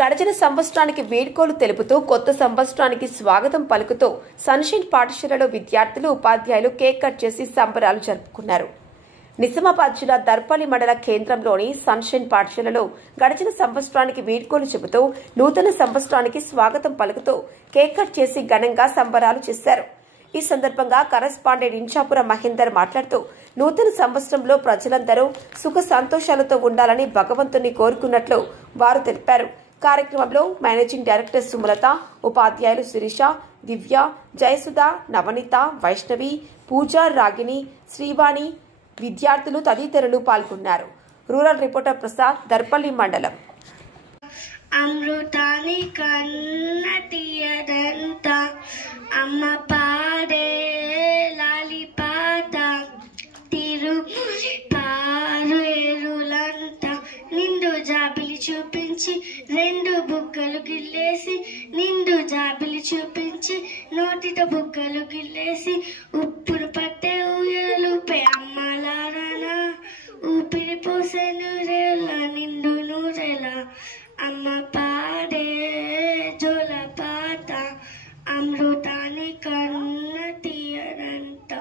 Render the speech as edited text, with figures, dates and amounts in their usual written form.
గడిచిన సంవత్సరానికి వేడుకలు తెలుపుతూ కొత్త సంవత్సరానికి స్వాగతం పలుకుతూ సన్షైన్ పాఠశాలలో విద్యార్థులు ఉపాధ్యాయులు కేక్ కట్ చేసి సంబరాలు జరుపుకున్నారు. నిజామాబాద్ జిల్లా దర్పల్లి మండల కేంద్రంలోని సన్షైన్ పాఠశాలలో గడిచిన సంవత్సరానికి వీడ్కోలు చెబుతూ నూతన సంవత్సరానికి స్వాగతం పలుకుతూ కేక్ కట్ చేసి ఘనంగా సంబరాలు చేశారు. ఈ సందర్భంగా కరెస్పాండెంట్ ఇంచాపురం మహేందర్ మాట్లాడుతూ నూతన సంవత్సరంలో ప్రజలందరూ సుఖ సంతోషాలతో ఉండాలని భగవంతుని కోరుకున్నట్లు వారు తెలిపారు. కార్యక్రమంలో మేనేజింగ్ డైరెక్టర్ సుమలత, ఉపాధ్యాయులు శిరీష, దివ్య, జయసుధ, నవనీత, వైష్ణవి, పూజ, రాగిణి, శ్రీవాణి, విద్యార్థులు తదితరులు పాల్గొన్నారు. రూరల్ రిపోర్టర్ ప్రసాద్, దర్పల్లి మండలం. అమృతాని కన్న తీయదంత అమ్మ పాడే లాలి పాట తిరుమురి పారులంత నిండు జాబిలి చూపించి రెండు బుగ్గలు గిల్లేసి నిండు జాబిలి చూపించి నోటితో బుగ్గలు గిల్లేసి ఉప్పును పట్టే ఊయలుపే అమ్మలారన ఊపిరి పోసే నూరేళ్ళ నిండు నూరేళ్ళ అమ్మ పాడే జోల పాట అమృతాని కన్న తీయనంత.